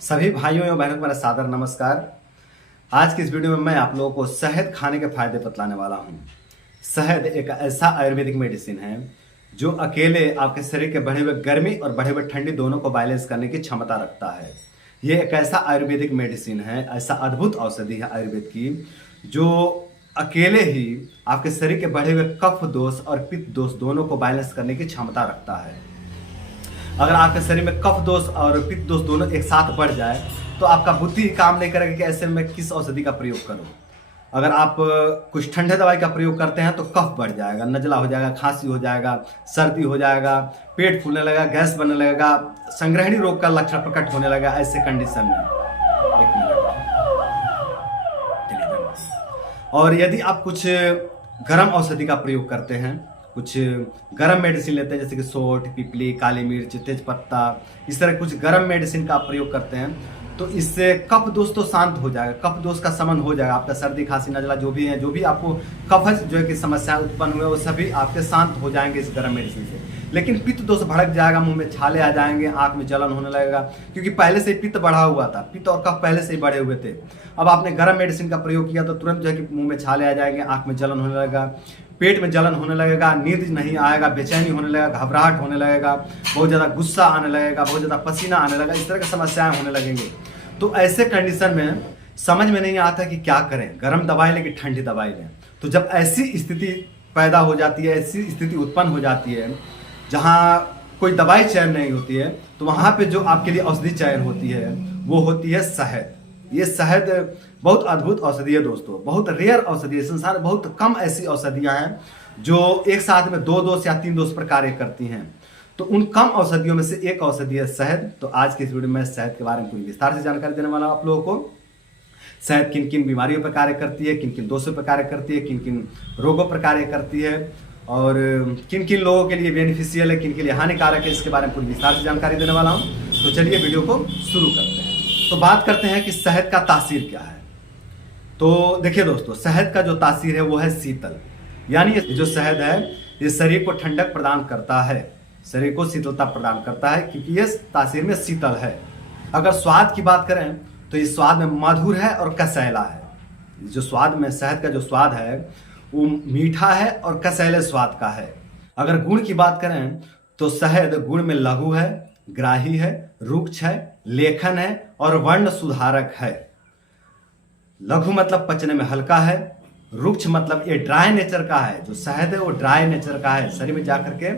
सभी भाइयों एवं बहनों को मेरा सादर नमस्कार। आज की इस वीडियो में मैं आप लोगों को शहद खाने के फायदे बतलाने वाला हूँ। शहद एक ऐसा आयुर्वेदिक मेडिसिन है जो अकेले आपके शरीर के बढ़े हुए गर्मी और बढ़े हुए ठंडी दोनों को बैलेंस करने की क्षमता रखता है। ये एक ऐसा आयुर्वेदिक मेडिसिन है, ऐसा अद्भुत औषधि है आयुर्वेद की, जो अकेले ही आपके शरीर के बढ़े हुए कफ दोष और पित्त दोष दोनों को बैलेंस करने की क्षमता रखता है। अगर आपके शरीर में कफ दोष और पित्त दोष दोनों एक साथ बढ़ जाए तो आपका बुद्धि काम नहीं करेगा कि ऐसे में किस औषधि का प्रयोग करूं। अगर आप कुछ ठंडे दवाई का प्रयोग करते हैं तो कफ बढ़ जाएगा, नजला हो जाएगा, खांसी हो जाएगा, सर्दी हो जाएगा, पेट फूलने लगेगा, गैस बनने लगेगा, संग्रहणी रोग का लक्षण प्रकट होने लगेगा। ऐसे कंडीशन में एक मिनट। और यदि आप कुछ गर्म औषधि का प्रयोग करते हैं, कुछ गर्म मेडिसिन लेते हैं जैसे कि सोंठ, पिपली, काली मिर्च, तेज पत्ता, इस तरह कुछ गर्म मेडिसिन का प्रयोग करते हैं तो इससे कफ दोष तो शांत हो जाएगा, कफ दोष का शमन हो जाएगा। आपका सर्दी, खांसी, नजला जो भी है, जो भी आपको कफज जो है कि समस्याएं उत्पन्न हुए वो सभी आपके शांत हो जाएंगे इस गर्म मेडिसिन से। लेकिन पित्त दोष भड़क जाएगा, मुंह में छाले आ जाएंगे, आंख में जलन होने लगेगा, क्योंकि पहले से ही पित्त बढ़ा हुआ था, पित्त और कफ पहले से ही बढ़े हुए थे। अब आपने गर्म मेडिसिन का प्रयोग किया तो तुरंत जो है कि मुंह में छाले आ जाएंगे, आंख में जलन होने लगेगा, पेट में जलन होने लगेगा, नींद नहीं आएगा, बेचैनी होने लगेगा, घबराहट होने लगेगा, बहुत ज़्यादा गुस्सा आने लगेगा, बहुत ज़्यादा पसीना आने लगेगा, इस तरह की समस्याएं होने लगेंगे। तो ऐसे कंडीशन में समझ में नहीं आता कि क्या करें, गर्म दवाई लें कि ठंडी दवाई लें। तो जब ऐसी स्थिति पैदा हो जाती है, ऐसी स्थिति उत्पन्न हो जाती है जहाँ कोई दवाई चयन नहीं होती है, तो वहाँ पे जो आपके लिए औषधि चयन होती है वो होती है शहद। ये शहद बहुत अद्भुत औषधि है दोस्तों, बहुत रेयर औषधि है। संसार में बहुत कम ऐसी औषधियाँ हैं जो एक साथ में 2 दोष या 3 दोष पर कार्य करती हैं। तो उन कम औषधियों में से एक औषधि है शहद। तो आज के इस वीडियो में शहद के बारे में पूरी विस्तार से जानकारी देने वाला हूं आप लोगों को। शहद किन किन बीमारियों पर कार्य करती है, किन किन दोषों पर कार्य करती है, किन किन रोगों पर कार्य करती है और किन किन लोगों के लिए बेनिफिशियल है, किन के लिए हानिकारक है, इसके बारे में पूरी विस्तार से जानकारी देने वाला हूँ। तो चलिए वीडियो को शुरू करते हैं। तो बात करते हैं कि शहद का तासीर क्या है। तो देखिए दोस्तों, शहद का जो तासीर है वो है शीतल, यानी ये जो शहद है ये शरीर को ठंडक प्रदान करता है, शरीर को शीतलता प्रदान करता है, क्योंकि ये तासीर में शीतल है। अगर स्वाद की बात करें तो ये स्वाद में मधुर है और कसैला है। जो स्वाद में शहद का जो स्वाद है वो मीठा है और कसैले स्वाद का है। अगर गुण की बात करें तो शहद गुण में लघु है, ग्राही है, रुक्ष है, लेखन है और वर्ण सुधारक है। लघु मतलब पचने में हल्का है, रुक्ष मतलब ये ड्राई नेचर का है, जो शहद है वो ड्राई नेचर का है, शरीर में जाकर के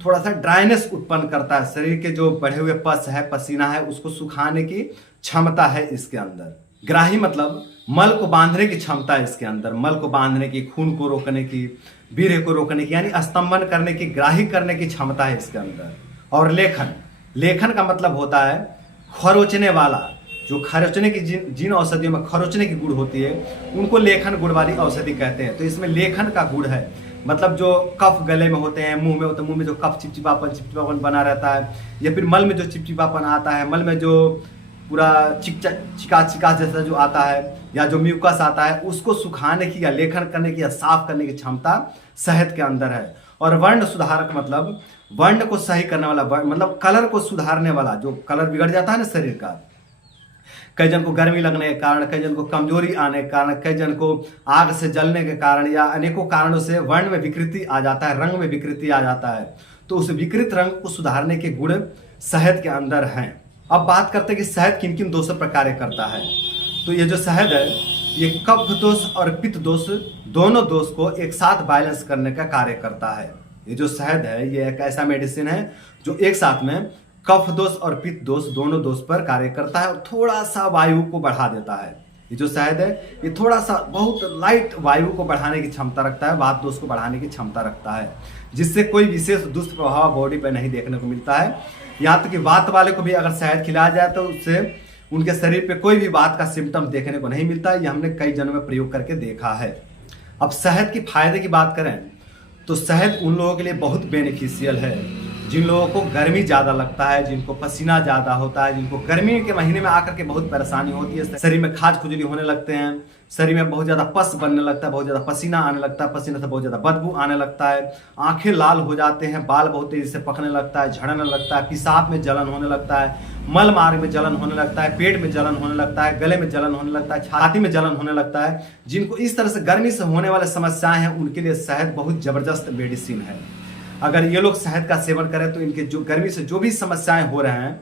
थोड़ा सा ड्राइनेस उत्पन्न करता है, शरीर के जो बढ़े हुए पस है, पसीना है, उसको सुखाने की क्षमता है इसके अंदर। ग्राही मतलब मल को बांधने की क्षमता है इसके अंदर, मल को बांधने की, खून को रोकने की, वीर्य को रोकने की, यानी स्तंभन करने की, ग्राही करने की क्षमता है इसके अंदर। और लेखन, लेखन का मतलब होता है खरोचने वाला, जो खरोचने की जिन औषधियों में खरोचने की गुण होती है उनको लेखन गुण वाली औषधि कहते हैं। तो इसमें लेखन का गुण है, मतलब जो कफ गले में होते हैं, मुंह में होते हैं, मुंह में जो कफ चिपचिपापन बना रहता है, या फिर मल में जो चिपचिपापन आता है, मल में जो पूरा चिका जैसा जो आता है, या जो म्यूकस आता है, उसको सुखाने की या लेखन करने की या साफ करने की क्षमता शहद के अंदर है। और वर्ण सुधारक मतलब वर्ण को सही करने वाला, मतलब कलर को सुधारने वाला, जो कलर बिगड़ जाता है ना शरीर का, कई जन को गर्मी लगने के कारण, कई जन को कमजोरी आने के कारण, कई जन को आग से जलने के कारण या अनेकों कारणों से वर्ण में विकृति आ जाता है, रंग में विकृति आ जाता है, तो उस विकृत रंग को सुधारने के गुण शहद के अंदर हैं। अब बात करते हैं कि शहद किन किन दोषों पर कार्य करता है। तो ये जो शहद है ये कफ दोष और पित्त दोष दोनों दोष को एक साथ बैलेंस करने का कार्य करता है। ये जो शहद है ये एक ऐसा मेडिसिन है जो एक साथ में कफ दोष और पित्त दोष दोनों दोष पर कार्य करता है और थोड़ा सा वायु को बढ़ा देता है। ये जो शहद है ये थोड़ा सा बहुत लाइट वायु को बढ़ाने की क्षमता रखता है, वात दोष को बढ़ाने की क्षमता रखता है, जिससे कोई विशेष दुष्प्रभाव बॉडी पर नहीं देखने को मिलता है। यहाँ तक कि वात वाले को भी अगर शहद खिलाया जाए तो उससे उनके शरीर पे कोई भी वात का सिम्टम देखने को नहीं मिलता है। ये हमने कई जनों में प्रयोग करके देखा है। अब शहद की फायदे की बात करें तो शहद उन लोगों के लिए बहुत बेनिफिशियल है जिन लोगों को गर्मी ज़्यादा लगता है, जिनको पसीना ज़्यादा होता है, जिनको गर्मी के महीने में आकर के बहुत परेशानी होती है, शरीर में खाज खुजली होने लगते हैं, शरीर में बहुत ज़्यादा पस बनने लगता है, बहुत ज़्यादा पसीना आने लगता है, पसीने से बहुत ज़्यादा बदबू आने लगता है, आंखें लाल हो जाते हैं, बाल बहुत तेज़ी से पकने लगता है, झड़ने लगता है, पेशाब में जलन होने लगता है, मल मार्ग में जलन होने लगता है, पेट में जलन होने लगता है, गले में जलन होने लगता है, छाती में जलन होने लगता है। जिनको इस तरह से गर्मी से होने वाले समस्याएं हैं, उनके लिए शहद बहुत ज़बरदस्त मेडिसिन है। अगर ये लोग शहद का सेवन करें तो इनके जो गर्मी से जो भी समस्याएं हो रहे हैं,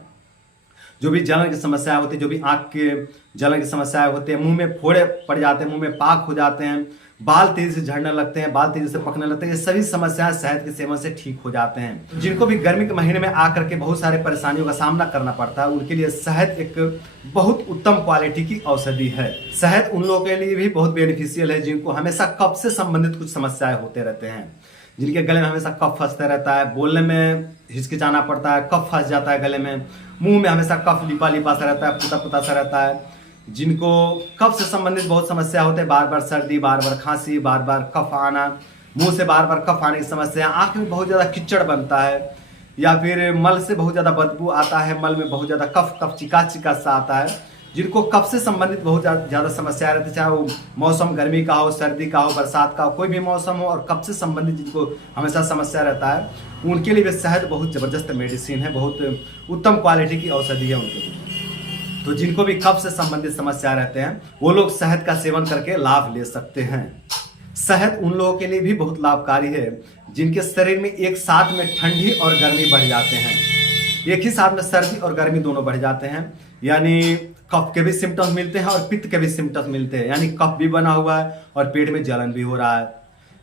जो भी जलन की समस्याएं होती है, जो भी आंख के जलन की समस्याएं होती है, मुंह में फोड़े पड़ जाते हैं, मुंह में पाक हो जाते हैं, बाल तेजी से झड़ने लगते हैं, बाल तेजी से पकने लगते हैं, ये सभी समस्याएं शहद के सेवन से ठीक हो जाते हैं। जिनको भी गर्मी के महीने में आकर के बहुत सारे परेशानियों का सामना करना पड़ता है, उनके लिए शहद एक बहुत उत्तम क्वालिटी की औषधि है। शहद उन लोगों के लिए भी बहुत बेनिफिशियल है जिनको हमेशा कफ से संबंधित कुछ समस्याएं होते रहते हैं, जिनके गले में हमेशा कफ फंसता रहता है, बोलने में हिचकिचाना पड़ता है, कफ फंस जाता है गले में, मुंह में हमेशा कफ लिपा लिपा सा रहता है, पुता पुता सा रहता है, जिनको कफ से संबंधित बहुत समस्या होते हैं, बार बार सर्दी, बार बार खांसी, बार बार कफ आना, मुंह से बार बार कफ आने की समस्या, आंख में बहुत ज़्यादा कीचड़ बनता है, या फिर मल से बहुत ज़्यादा बदबू आता है, मल में बहुत ज़्यादा कफ कफ चिकास चिकास सा आता है, जिनको कफ से संबंधित बहुत ज़्यादा समस्या रहती है, चाहे वो मौसम गर्मी का हो, सर्दी का हो, बरसात का हो, कोई भी मौसम हो, और कफ से संबंधित जिनको हमेशा समस्या रहता है, उनके लिए भी शहद बहुत ज़बरदस्त मेडिसिन है, बहुत उत्तम क्वालिटी की औषधि है उनके लिए। तो जिनको भी कफ से संबंधित समस्या रहते हैं, वो लोग शहद का सेवन करके लाभ ले सकते हैं। शहद उन लोगों के लिए भी बहुत लाभकारी है जिनके शरीर में एक साथ में ठंडी और गर्मी बढ़ जाते हैं, एक ही साथ में सर्दी और गर्मी दोनों बढ़ जाते हैं, यानी कफ के भी सिम्टम्स मिलते हैं और पित्त के भी सिम्टम्स मिलते हैं, यानी कफ भी बना हुआ है और पेट में जलन भी हो रहा है,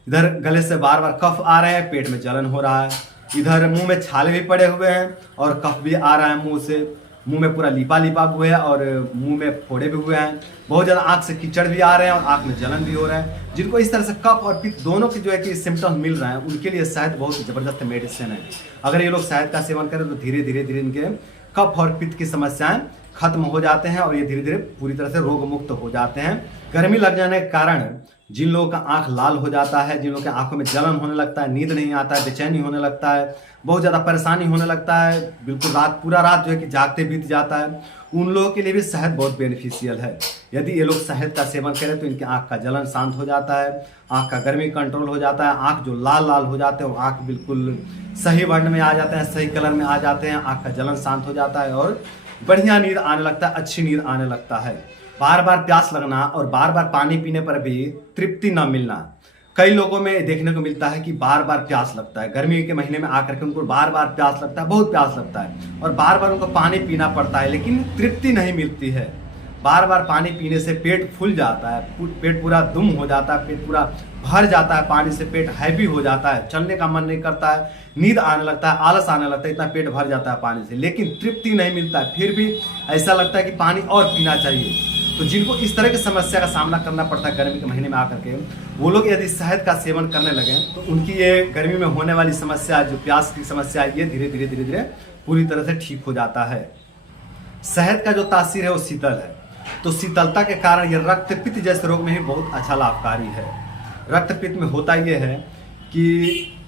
इधर गले से बार बार कफ आ रहे हैं, पेट में जलन हो रहा है, इधर मुंह में छाले भी पड़े हुए हैं और कफ भी आ रहा है मुंह से, मुंह में पूरा लिपा लिपा हुआ है और मुंह में फोड़े भी हुए हैं, बहुत ज़्यादा आंख से कीचड़ भी आ रहे हैं और आंख में जलन भी हो रहा है। जिनको इस तरह से कफ और पित्त दोनों के जो है कि सिम्टम्स मिल रहे हैं, उनके लिए शहद बहुत ज़बरदस्त मेडिसिन है। अगर ये लोग शहद का सेवन करें तो धीरे धीरे धीरे इनके कफ और पित्त की समस्याएं खत्म हो जाते हैं और ये धीरे धीरे पूरी तरह से रोग मुक्त हो जाते हैं। गर्मी लग जाने के कारण जिन लोगों का आंख लाल हो जाता है, जिन लोगों के आंखों में जलन होने लगता है, नींद नहीं आता है, बेचैनी होने लगता है, बहुत ज़्यादा परेशानी होने लगता है, बिल्कुल पूरा रात जो है कि जागते बीत जाता है, उन लोगों के लिए भी शहद बहुत बेनिफिशियल है। यदि ये लोग शहद का सेवन करें तो इनके आंख का जलन शांत हो जाता है, आंख का गर्मी कंट्रोल हो जाता है, आंख जो लाल लाल हो जाते हैं वो आंख बिल्कुल सही वर्ण में आ जाते हैं, सही कलर में आ जाते हैं, आंख का जलन शांत हो जाता है और बढ़िया नींद आने लगता है, अच्छी नींद आने लगता है। बार बार प्यास लगना और बार बार पानी पीने पर भी तृप्ति न मिलना, कई लोगों में देखने को मिलता है कि बार बार प्यास लगता है, गर्मी के महीने में आकर के उनको बार बार प्यास लगता है, बहुत प्यास लगता है और बार बार उनको पानी पीना पड़ता है, लेकिन तृप्ति नहीं मिलती है। बार बार पानी पीने से पेट फूल जाता है, पेट पूरा दुम हो जाता है, पेट पूरा भर जाता है पानी से, पेट हैवी हो जाता है, चलने का मन नहीं करता है, नींद आने लगता है, आलस आने लगता है, इतना पेट भर जाता है पानी से, लेकिन तृप्ति नहीं मिलता है, फिर भी ऐसा लगता है कि पानी और पीना चाहिए। तो जिनको इस तरह की समस्या का सामना करना पड़ता है गर्मी के महीने में आकर के, वो लोग यदि शहद का सेवन करने लगे तो उनकी ये गर्मी में होने वाली समस्या, जो प्यास की समस्या है, ये धीरे धीरे धीरे धीरे पूरी तरह से ठीक हो जाता है। शहद का जो तासीर है वो शीतल है, तो शीतलता के कारण ये रक्त पित्त जैसे रोग में भी बहुत अच्छा लाभकारी है। रक्त पित्त में होता ये है कि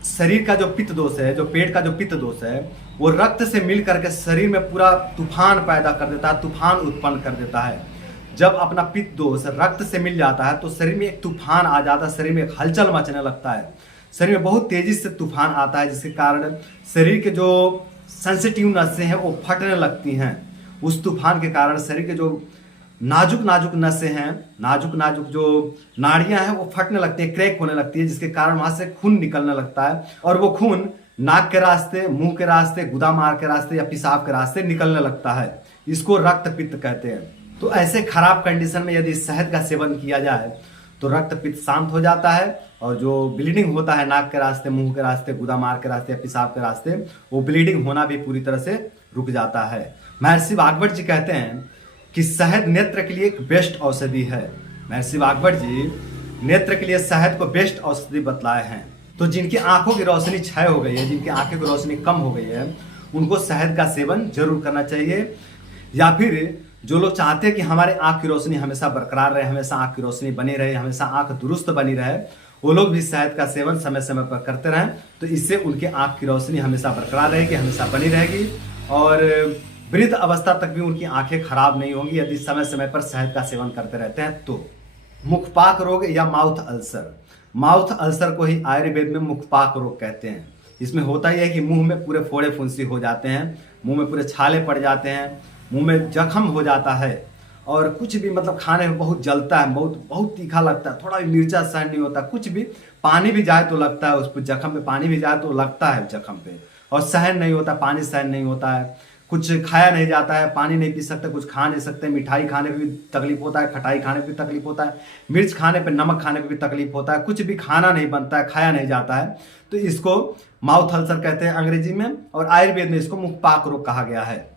शरीर का जो पित्त दोष है, जो पेट का जो पित्त दोष है, वो रक्त से मिल करके शरीर में पूरा तूफान पैदा कर देता है, तूफान उत्पन्न कर देता है। जब अपना पित्त दोष रक्त से मिल जाता है तो शरीर में एक तूफान आ जाता है, शरीर में एक हलचल मचने लगता है, शरीर में बहुत तेजी से तूफान आता है, जिसके कारण शरीर के जो सेंसिटिव नसें हैं वो फटने लगती हैं। उस तूफान के कारण शरीर के जो नाजुक नाजुक नसें हैं, नाजुक नाजुक जो नाड़ियां हैं, वो फटने लगती है, क्रैक होने लगती है, जिसके कारण वहां से खून निकलने लगता है और वो खून नाक के रास्ते, मुंह के रास्ते, गुदा मार के रास्ते या पेशाब के रास्ते निकलने लगता है। इसको रक्त पित्त कहते हैं। तो ऐसे खराब कंडीशन में यदि शहद का सेवन किया जाए तो रक्त पित्त शांत हो जाता है और जो ब्लीडिंग होता है नाक के रास्ते, मुंह के रास्ते, गुदा मार के रास्ते या पेशाब के रास्ते, वो ब्लीडिंग होना भी पूरी तरह से रुक जाता है। महर्षि भागवत जी कहते हैं कि शहद नेत्र के लिए एक बेस्ट औषधि है। महर्षि भागवत जी नेत्र के लिए शहद को बेस्ट औषधि बतलाए हैं। तो जिनकी आंखों की रोशनी क्षय हो गई है, जिनकी आंखों की रोशनी कम हो गई है, उनको शहद का सेवन जरूर करना चाहिए। या फिर जो लोग चाहते हैं कि हमारे आंख की रोशनी हमेशा बरकरार रहे, हमेशा आंख की रोशनी बनी रहे, हमेशा आंख दुरुस्त बनी रहे, वो लोग भी शहद का सेवन समय समय पर करते रहें, तो इससे उनके आँख की रोशनी हमेशा बरकरार रहेगी, हमेशा बनी रहेगी और वृद्ध अवस्था तक भी उनकी आंखें खराब नहीं होंगी यदि समय समय पर शहद का सेवन करते रहते हैं तो। मुखपाक रोग या माउथ अल्सर को ही आयुर्वेद में मुखपाक रोग कहते हैं। इसमें होता यह है कि मुंह में पूरे फोड़े फुंसी हो जाते हैं, मुंह में पूरे छाले पड़ जाते हैं, मुंह में जख्म हो जाता है और कुछ भी मतलब खाने में बहुत जलता है, बहुत तीखा लगता है, थोड़ा भी मिर्चा सहन नहीं होता, कुछ भी पानी भी जाए तो लगता है, उस पर जख्म पे पानी भी जाए तो लगता है जख्म पे, और सहन नहीं होता, पानी सहन नहीं होता है, कुछ खाया नहीं जाता है, पानी नहीं पी सकते, कुछ खा नहीं सकते, मिठाई खाने पे भी तकलीफ होता है, खटाई खाने पे भी तकलीफ होता है, मिर्च खाने पे, नमक खाने पे भी तकलीफ होता है, कुछ भी खाना नहीं बनता है, खाया नहीं जाता है, तो इसको माउथ अल्सर कहते हैं अंग्रेजी में, और आयुर्वेद में इसको मुखपाक रोग कहा गया है।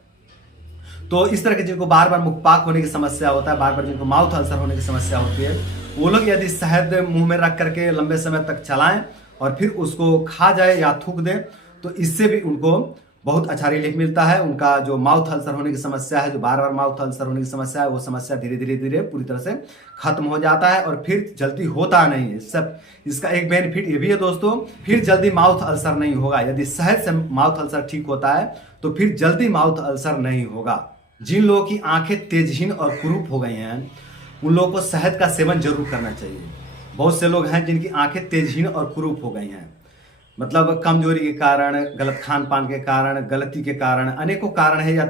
तो इस तरह के जिनको बार बार मुखपाक होने की समस्या होता है, बार बार जिनको माउथ अल्सर होने की समस्या होती है, वो लोग यदि शहद मुंह में रख करके लंबे समय तक चलाएं और फिर उसको खा जाए या थूक दें, तो इससे भी उनको बहुत अच्छा रिलीफ मिलता है। उनका जो माउथ अल्सर होने की समस्या है, जो बार बार माउथ अल्सर होने की समस्या है, वो समस्या धीरे धीरे पूरी तरह से खत्म हो जाता है और फिर जल्दी होता नहीं है। सब इसका एक बेनिफिट ये भी है दोस्तों, फिर जल्दी माउथ अल्सर नहीं होगा। यदि शहद से माउथ अल्सर ठीक होता है तो फिर जल्दी माउथ अल्सर नहीं होगा। जिन लोगों की आंखें तेजहीन और कुरूप हो गई हैं, उन लोगों को शहद का सेवन जरूर करना चाहिए। बहुत से लोग हैं जिनकी आंखें तेजहीन और कुरूप हो गई हैं, मतलब कमजोरी के कारण, गलत खान पान के कारण, गलती के कारण, अनेकों कारण है, या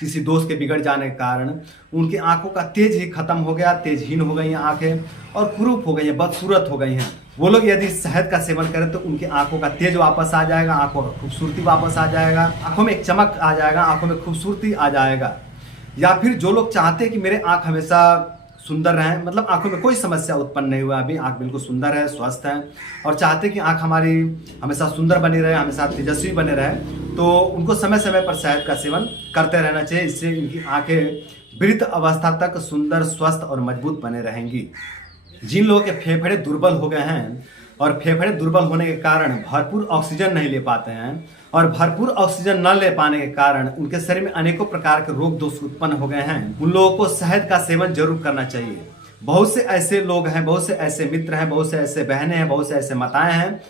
किसी दोस्त के बिगड़ जाने के कारण उनकी आंखों का तेज ही खत्म हो गया, तेजहीन हो गई हैं आंखें और कुरूप हो गई हैं, बदसूरत हो गई हैं। वो लोग यदि शहद का सेवन करें तो उनकी आंखों का तेज वापस आ जाएगा, आंखों का खूबसूरती वापस आ जाएगा, आंखों में एक चमक आ जाएगा, आंखों में खूबसूरती आ जाएगा। या फिर जो लोग चाहते हैं कि मेरे आंख हमेशा सुंदर रहें, मतलब आंखों में कोई समस्या उत्पन्न नहीं हुआ, अभी आंख बिल्कुल सुंदर है, स्वस्थ है, और चाहते हैं कि आंख हमारी हमेशा सुंदर बनी रहे, हमेशा तेजस्वी बने रहे, तो उनको समय समय पर शहद का सेवन करते रहना चाहिए। इससे इनकी आंखें वृद्ध अवस्था तक सुंदर, स्वस्थ और मजबूत बने रहेंगी। जिन लोगों के फेफड़े दुर्बल हो गए हैं और फेफड़े दुर्बल होने के कारण भरपूर ऑक्सीजन नहीं ले पाते हैं, और भरपूर ऑक्सीजन न ले पाने के कारण उनके शरीर में अनेकों प्रकार के रोग दोष उत्पन्न हो गए हैं, उन लोगों को शहद का सेवन जरूर करना चाहिए। बहुत से ऐसे लोग हैं, बहुत से ऐसे मित्र हैं, बहुत से ऐसे बहनें हैं, बहुत से ऐसे माताएं हैं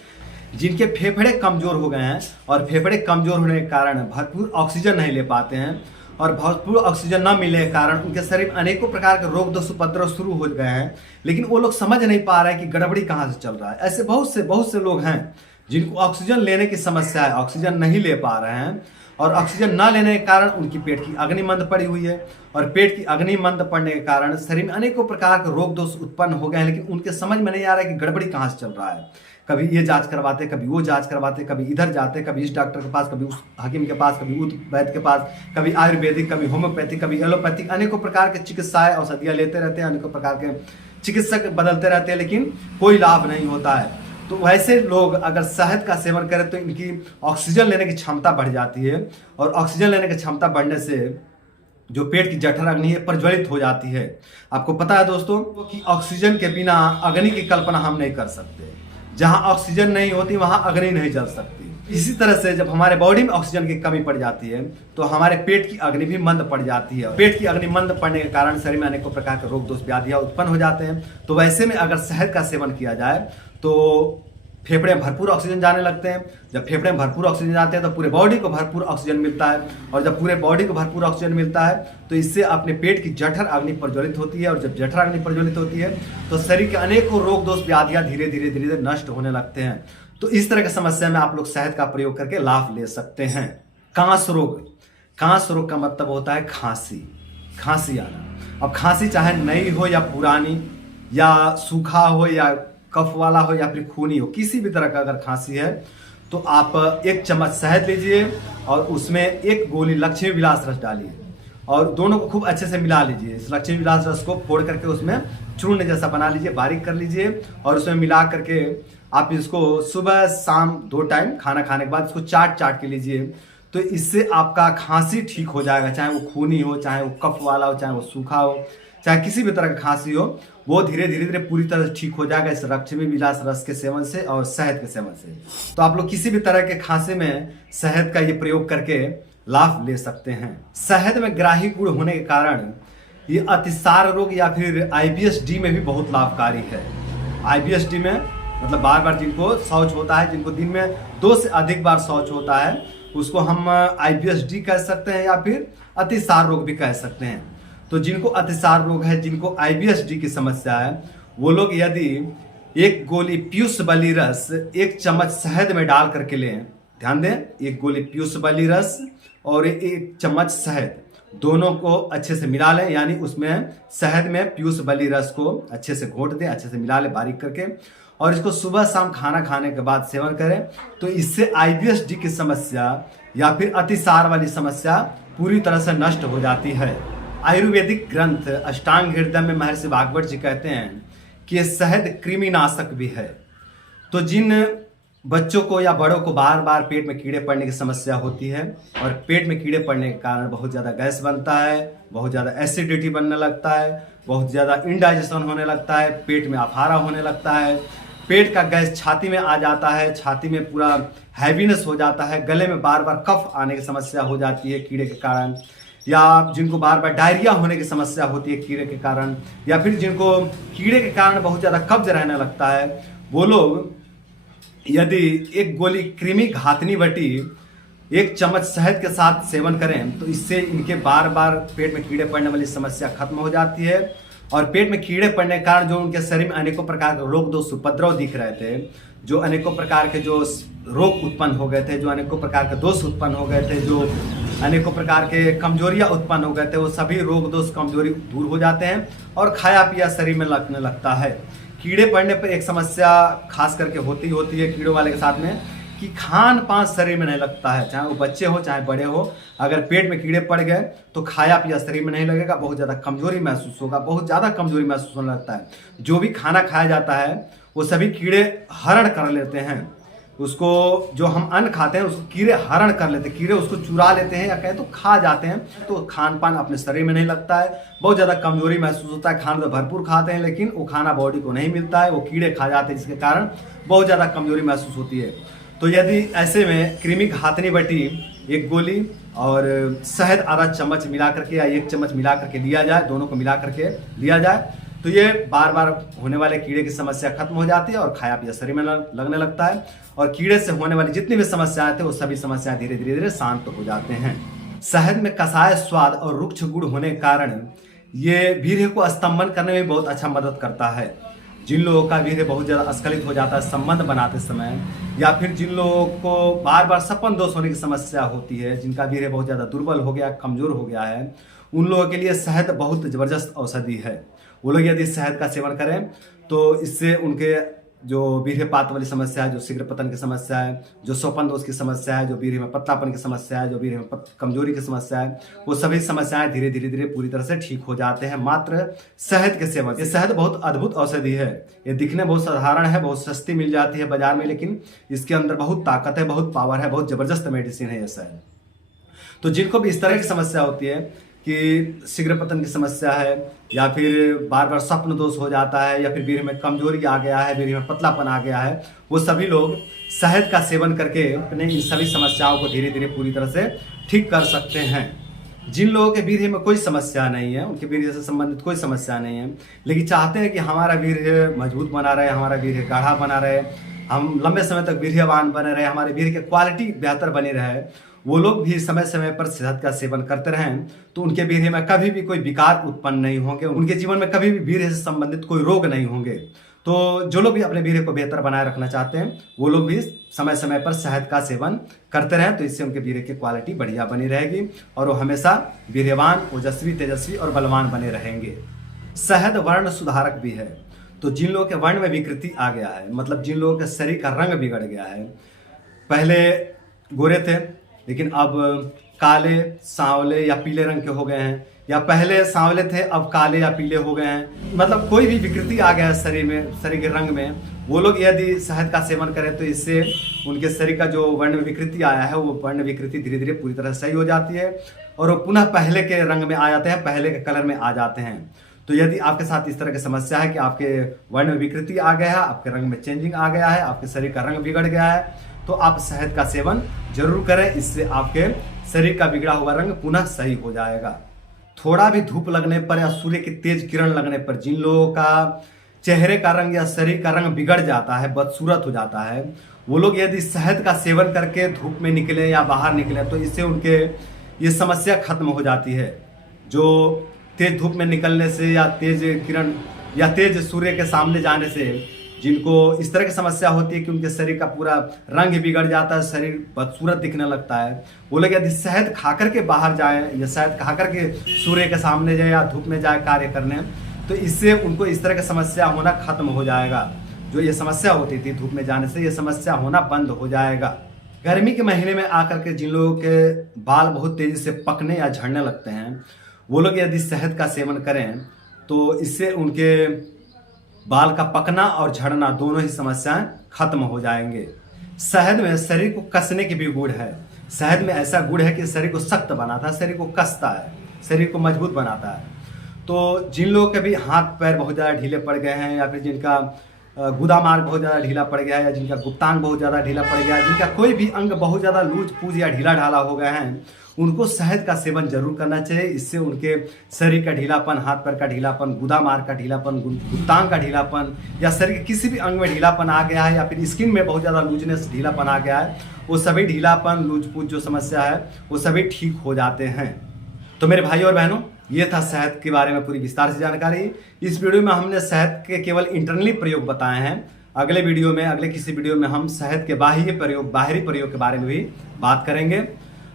जिनके फेफड़े कमजोर हो गए हैं, और फेफड़े कमजोर होने के कारण भरपूर ऑक्सीजन नहीं ले पाते हैं, और भरपूर ऑक्सीजन न मिलने के कारण उनके शरीर में अनेकों प्रकार के रोग दोष उपद्रव शुरू हो गए हैं, लेकिन वो लोग समझ नहीं पा रहे हैं कि गड़बड़ी कहाँ से चल रहा है। ऐसे बहुत से लोग हैं जिनको ऑक्सीजन लेने की समस्या है, ऑक्सीजन नहीं ले पा रहे हैं, और ऑक्सीजन न लेने के कारण उनकी पेट की अग्नि मंद पड़ी हुई है, और पेट की अग्नि मंद पड़ने के कारण शरीर में अनेकों प्रकार के रोग दोष उत्पन्न हो गए हैं, लेकिन उनके समझ में नहीं आ रहा है कि गड़बड़ी कहाँ से चल रहा है। कभी ये जांच करवाते, कभी वो जांच करवाते, कभी इधर जाते, कभी इस डॉक्टर के पास, कभी उस हकीम के पास, कभी उस वैद्य के पास, कभी आयुर्वेदिक, कभी होम्योपैथिक, कभी एलोपैथिक, अनेकों प्रकार के चिकित्साएं औषधियाँ लेते रहते हैं, अनेकों प्रकार के चिकित्सक बदलते रहते हैं, लेकिन कोई लाभ नहीं होता है। तो वैसे लोग अगर शहद का सेवन करें तो इनकी ऑक्सीजन लेने की क्षमता बढ़ जाती है, और ऑक्सीजन लेने की क्षमता बढ़ने से जो पेट की जठर अग्नि है प्रज्वलित हो जाती है। आपको पता है दोस्तों कि ऑक्सीजन के बिना अग्नि की कल्पना हम नहीं कर सकते। जहां ऑक्सीजन नहीं होती वहां अग्नि नहीं जल सकती। इसी तरह से जब हमारे बॉडी में ऑक्सीजन की कमी पड़ जाती है तो हमारे पेट की अग्नि भी मंद पड़ जाती है। पेट की अग्नि मंद पड़ने के कारण शरीर में अनेकों प्रकार के रोग दोष व्याधियां उत्पन्न हो जाते हैं। तो वैसे में अगर शहद का सेवन किया जाए तो फेफड़े में भरपूर ऑक्सीजन जाने लगते हैं। जब फेफड़े में भरपूर ऑक्सीजन जाते हैं तो पूरे बॉडी को भरपूर ऑक्सीजन मिलता है, और जब पूरे बॉडी को भरपूर ऑक्सीजन मिलता है तो इससे अपने पेट की जठर अग्नि प्रज्वलित होती है, और जब जठर अग्नि प्रज्वलित होती है तो शरीर के अनेकों रोग दोष व्याधियां धीरे धीरे नष्ट होने लगते हैं। तो इस तरह की समस्या में आप लोग शहद का प्रयोग करके लाभ ले सकते हैं। कांस रोग का मतलब होता है खांसी आना। अब खांसी चाहे नई हो या पुरानी, या सूखा हो या कफ वाला हो या फिर खूनी हो, किसी भी तरह का अगर खांसी है तो आप 1 चम्मच शहद लीजिए और उसमें 1 गोली लक्ष्मी विलास रस डालिए, और दोनों को खूब अच्छे से मिला लीजिए। इस लक्ष्मी विलास रस को फोड़ करके उसमें चूर्ण जैसा बना लीजिए, बारीक कर लीजिए, और उसमें मिला करके आप इसको सुबह शाम 2 टाइम खाना खाने के बाद इसको चाट के लीजिए। तो इससे आपका खांसी ठीक हो जाएगा, चाहे वो खूनी हो, चाहे वो कफ वाला हो, चाहे वो सूखा हो, चाहे किसी भी तरह का खांसी हो, वो धीरे धीरे पूरी तरह ठीक हो जाएगा इस लक्ष्मी विलास रस के सेवन से और शहद के सेवन से। तो आप लोग किसी भी तरह के खांसी में शहद का ये प्रयोग करके लाभ ले सकते हैं। शहद में ग्राही गुण होने के कारण ये अतिसार रोग या फिर IBS-D में भी बहुत लाभकारी है। IBS-D में मतलब बार बार जिनको शौच होता है, जिनको दिन में 2 से अधिक बार शौच होता है, उसको हम IBSD कह सकते हैं या फिर अतिसार रोग भी कह सकते हैं। तो जिनको अतिसार रोग है, जिनको IBSD की समस्या है, वो लोग यदि 1 गोली पीयूष बली रस 1 चम्मच शहद में डाल करके लें, ध्यान दें, 1 गोली पीयूष बली रस और 1 चम्मच शहद, दोनों को अच्छे से मिला लें, यानी उसमें शहद में पीयूष बली रस को अच्छे से घोट दें, अच्छे से मिला लें बारीक करके, और इसको सुबह शाम खाना खाने के बाद सेवन करें। तो इससे IBSD की समस्या या फिर अतिसार वाली समस्या पूरी तरह से नष्ट हो जाती है। आयुर्वेदिक ग्रंथ अष्टांग हृदय में महर्षि भागवत जी कहते हैं कि शहद कृमिनाशक भी है। तो जिन बच्चों को या बड़ों को बार बार पेट में कीड़े पड़ने की समस्या होती है और पेट में कीड़े पड़ने के कारण बहुत ज़्यादा गैस बनता है, बहुत ज़्यादा एसिडिटी बनने लगता है, बहुत ज़्यादा इनडाइजेशन होने लगता है, पेट में अफारा होने लगता है, पेट का गैस छाती में आ जाता है, छाती में पूरा हैवीनेस हो जाता है, गले में बार बार कफ आने की समस्या हो जाती है कीड़े के कारण, या जिनको बार बार डायरिया होने की समस्या होती है कीड़े के कारण, या फिर जिनको कीड़े के कारण बहुत ज़्यादा कब्ज रहने लगता है, वो लोग यदि 1 गोली कृमि घातनी बटी 1 चम्मच शहद के साथ सेवन करें तो इससे इनके बार बार पेट में कीड़े पड़ने वाली समस्या खत्म हो जाती है। और पेट में कीड़े पड़ने के कारण जो उनके शरीर में अनेकों प्रकार के रोग दोष उपद्रव दिख रहे थे, जो अनेकों प्रकार के जो रोग उत्पन्न हो गए थे, जो अनेकों प्रकार के दोष उत्पन्न हो गए थे, जो अनेकों प्रकार के कमजोरियां उत्पन्न हो गए थे, वो सभी रोग दोष कमजोरी दूर हो जाते हैं और खाया पिया शरीर में लगने लगता है। कीड़े पड़ने पर एक समस्या खास करके होती है कीड़ों वाले के साथ में कि खान पान शरीर में नहीं लगता है, चाहे वो बच्चे हो चाहे बड़े हो, अगर पेट में कीड़े पड़ गए तो खाया पिया शरीर में नहीं लगेगा, बहुत ज़्यादा कमजोरी महसूस होगा, बहुत ज़्यादा कमजोरी महसूस होने लगता है। जो भी खाना खाया जाता है वो सभी कीड़े हरण कर लेते हैं, उसको जो हम अन्न खाते हैं उसको कीड़े हरण कर लेते हैं, कीड़े उसको चुरा लेते हैं या कहें तो खा जाते हैं। तो खान पान अपने शरीर में नहीं लगता है, बहुत ज़्यादा कमजोरी महसूस होता है। खाना तो भरपूर खाते हैं लेकिन वो खाना बॉडी को नहीं मिलता है, वो कीड़े खा जाते हैं, जिसके कारण बहुत ज़्यादा कमजोरी महसूस होती है। तो यदि ऐसे में कृमि घातनी बटी 1 गोली और शहद आधा चम्मच मिला करके या 1 चम्मच मिला करके लिया जाए, दोनों को मिला करके लिया जाए, तो ये बार बार होने वाले कीड़े की समस्या खत्म हो जाती है और खाया पिया शरीर में लगने लगता है, और कीड़े से होने वाली जितनी भी समस्याएं थे वो सभी समस्याएं धीरे धीरे शांत हो जाते हैं। शहद में कसाय स्वाद और रुक्ष गुण होने के कारण ये वीर्य को स्तंभन करने में बहुत अच्छा मदद करता है। जिन लोगों का वीर्य बहुत ज़्यादा अस्खलित हो जाता है संबंध बनाते समय, या फिर जिन लोगों को बार बार सपन दोष होने की समस्या होती है, जिनका वीर्य बहुत ज़्यादा दुर्बल हो गया, कमजोर हो गया है, उन लोगों के लिए शहद बहुत ज़बरदस्त औषधि है। वो लोग यदि शहद का सेवन करें तो इससे उनके जो वीर्यपात वाली समस्या है, जो शीघ्र पतन की समस्या है, जो सोपन दोष की समस्या है, जो वीर्य में पतलापन की समस्या है, जो वीर्य में कमजोरी की समस्या है, वो सभी समस्याएं धीरे धीरे पूरी तरह से ठीक हो जाते हैं मात्र शहद के सेवन। ये शहद बहुत अद्भुत औषधि है, ये दिखने बहुत साधारण है, बहुत सस्ती मिल जाती है बाजार में, लेकिन इसके अंदर बहुत ताकत है, बहुत पावर है, बहुत जबरदस्त मेडिसिन है ये शहद। तो जिनको भी इस तरह की समस्या होती है कि शीघ्र पतन की समस्या है, या फिर बार बार स्वप्न दोष हो जाता है, या फिर वीर्य में कमजोरी आ गया है, वीर्य में पतलापन आ गया है, वो सभी लोग शहद का सेवन करके अपने इन सभी समस्याओं को धीरे धीरे पूरी तरह से ठीक कर सकते हैं। जिन लोगों के वीर्य में कोई समस्या नहीं है, उनके वीर्य से संबंधित कोई समस्या नहीं है, लेकिन चाहते हैं कि हमारा वीर्य मजबूत बना रहे, हमारा वीर्य गाढ़ा बना रहे, हम लंबे समय तक वीर्यवान बने रहे, हमारे वीर्य की क्वालिटी बेहतर बनी रहे, वो लोग भी समय समय पर शहद का सेवन करते रहें तो उनके वीर्य में कभी भी कोई विकार उत्पन्न नहीं होंगे, उनके जीवन में कभी भी वीर्य से संबंधित कोई रोग नहीं होंगे। तो जो लोग भी अपने वीर्य को बेहतर बनाए रखना चाहते हैं वो लोग भी समय समय पर शहद का सेवन करते रहें, तो इससे उनके वीर्य की क्वालिटी बढ़िया बनी रहेगी और वो हमेशा वीर्यवान, ओजस्वी, तेजस्वी और बलवान बने रहेंगे। शहद वर्ण सुधारक भी है। तो जिन लोगों के वर्ण में विकृति आ गया है, मतलब जिन लोगों के शरीर का रंग बिगड़ गया है, पहले गोरे थे लेकिन अब काले, सांवले या पीले रंग के हो गए हैं, या पहले सांवले थे अब काले या पीले हो गए हैं, मतलब कोई भी विकृति आ गया है शरीर में, शरीर के रंग में, वो लोग यदि शहद का सेवन करें तो इससे उनके शरीर का जो वर्ण विकृति आया है वो वर्ण विकृति धीरे धीरे पूरी तरह सही हो जाती है और वो पुनः पहले के रंग में आ जाते हैं, पहले के कलर में आ जाते हैं। तो यदि आपके साथ इस तरह की समस्या है कि आपके वर्ण में विकृति आ गया है, आपके रंग में चेंजिंग आ गया है, आपके शरीर का रंग बिगड़ गया है, तो आप शहद का सेवन जरूर करें, इससे आपके शरीर का बिगड़ा हुआ रंग पुनः सही हो जाएगा। थोड़ा भी धूप लगने पर या सूर्य की तेज किरण लगने पर जिन लोगों का चेहरे का रंग या शरीर का रंग बिगड़ जाता है, बदसूरत हो जाता है, वो लोग यदि शहद का सेवन करके धूप में निकले या बाहर निकले तो इससे उनके ये समस्या खत्म हो जाती है। जो तेज धूप में निकलने से या तेज किरण या तेज सूर्य के सामने जाने से जिनको इस तरह की समस्या होती है कि उनके शरीर का पूरा रंग बिगड़ जाता है, शरीर बदसूरत दिखने लगता है, वो लोग यदि शहद खा करके बाहर जाए या शहद खा करके सूर्य के सामने जाए या धूप में जाए कार्य करने, तो इससे उनको इस तरह की समस्या होना खत्म हो जाएगा। जो ये समस्या होती थी धूप में जाने से, ये समस्या होना बंद हो जाएगा। गर्मी के महीने में आकर के जिन लोगों के बाल बहुत तेजी से पकने या झड़ने लगते हैं, वो लोग यदि शहद का सेवन करें तो इससे उनके बाल का पकना और झड़ना दोनों ही समस्याएं खत्म हो जाएंगे। शहद में शरीर को कसने की भी गुण है। शहद में ऐसा गुण है कि शरीर को सख्त बनाता है, शरीर को कसता है, शरीर को मजबूत बनाता है। तो जिन लोगों के भी हाथ पैर बहुत ज़्यादा ढीले पड़ गए हैं या फिर जिनका गुदा मार्ग बहुत ज़्यादा ढीला पड़ गया है या जिनका गुप्तांग बहुत ज़्यादा ढीला पड़ गया है, जिनका कोई भी अंग बहुत ज़्यादा लूज पूज या ढीला ढाला हो गया है, उनको शहद का सेवन जरूर करना चाहिए। इससे उनके शरीर का ढीलापन, हाथ पैर का ढीलापन, गुदा मार्ग का ढीलापन, गुप्तांग का ढीलापन या शरीर के किसी भी अंग में ढीलापन आ गया है या फिर स्किन में बहुत ज़्यादा लूजनेस ढीलापन आ गया है, वो सभी ढीलापन लूज पूज जो समस्या है वो सभी ठीक हो जाते हैं। तो मेरे भाई और बहनों, ये था शहद के बारे में पूरी विस्तार से जानकारी। इस वीडियो में हमने शहद के केवल इंटरनली प्रयोग बताए हैं। अगले वीडियो में, अगले किसी वीडियो में हम शहद के बाहरी प्रयोग के बारे में भी बात करेंगे।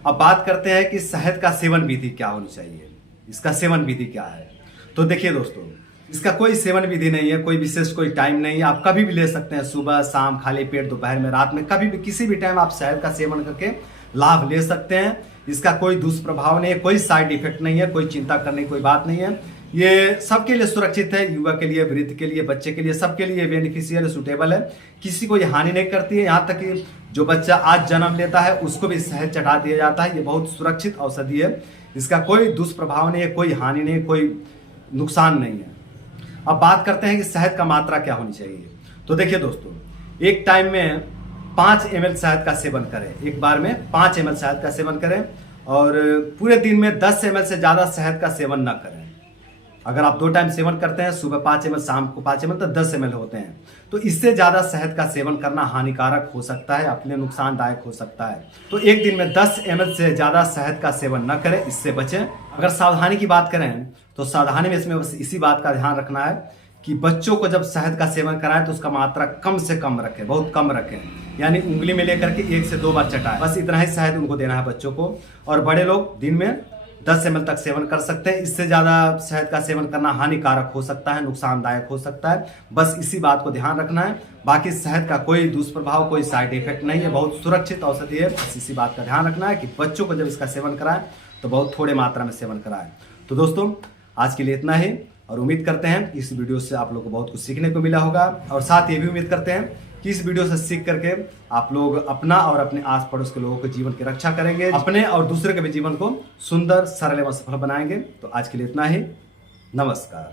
अब बात करते हैं कि शहद का सेवन विधि क्या होनी चाहिए, इसका सेवन विधि क्या है। तो देखिए दोस्तों, इसका कोई सेवन विधि नहीं है, कोई विशेष कोई टाइम नहीं है। आप कभी भी ले सकते हैं, सुबह शाम, खाली पेट, दोपहर में, रात में, कभी भी किसी भी टाइम आप शहद का सेवन करके लाभ ले सकते हैं। इसका कोई दुष्प्रभाव नहीं है, कोई साइड इफेक्ट नहीं है, कोई चिंता करने की कोई बात नहीं है। ये सबके लिए सुरक्षित है, युवा के लिए, वृद्ध के लिए, बच्चे के लिए, सबके लिए बेनिफिशियल सुटेबल है। किसी को ये हानि नहीं करती है। यहाँ तक कि जो बच्चा आज जन्म लेता है उसको भी शहद चटा दिया जाता है। ये बहुत सुरक्षित औषधि है, इसका कोई दुष्प्रभाव नहीं है, कोई हानि नहीं है, कोई नुकसान नहीं है। अब बात करते हैं कि शहद का मात्रा क्या होनी चाहिए। तो देखिए दोस्तों, एक टाइम में 5 ml शहद का सेवन करें, एक बार में 5 ml शहद का सेवन करें और पूरे दिन में 10 ml से ज़्यादा शहद का सेवन न करें। अगर आप 2 टाइम सेवन करते हैं, सुबह 5 ml, शाम को 5 ml, तो 10 ml होते हैं। तो इससे ज़्यादा शहद का सेवन करना हानिकारक हो सकता है, अपने नुकसानदायक हो सकता है। तो एक दिन में 10 ml से ज़्यादा शहद का सेवन न करें, इससे बचें। अगर सावधानी की बात करें तो सावधानी में इसमें बस इसी बात का ध्यान रखना है कि बच्चों को जब शहद का सेवन कराएं तो उसका मात्रा कम से कम रखें, बहुत कम रखें, यानी उंगली में लेकर के 1 से 2 बार चटाएं, बस इतना ही शहद उनको देना है बच्चों को। और बड़े लोग दिन में 10 ml तक सेवन कर सकते हैं। इससे ज़्यादा शहद का सेवन करना हानिकारक हो सकता है, नुकसानदायक हो सकता है, बस इसी बात को ध्यान रखना है। बाकी शहद का कोई दुष्प्रभाव, कोई साइड इफेक्ट नहीं है, बहुत सुरक्षित औषधि है। बस इसी बात का ध्यान रखना है कि बच्चों को जब इसका सेवन कराएं तो बहुत थोड़े मात्रा में सेवन कराएं। तो दोस्तों, आज के लिए इतना ही और उम्मीद करते हैं कि इस वीडियो से आप लोगों को बहुत कुछ सीखने को मिला होगा। और साथ ये भी उम्मीद करते हैं कि इस वीडियो से सीख करके आप लोग अपना और अपने आस पड़ोस के लोगों के जीवन की रक्षा करेंगे, अपने और दूसरे के भी जीवन को सुंदर, सरल एवं सफल बनाएंगे। तो आज के लिए इतना ही। नमस्कार।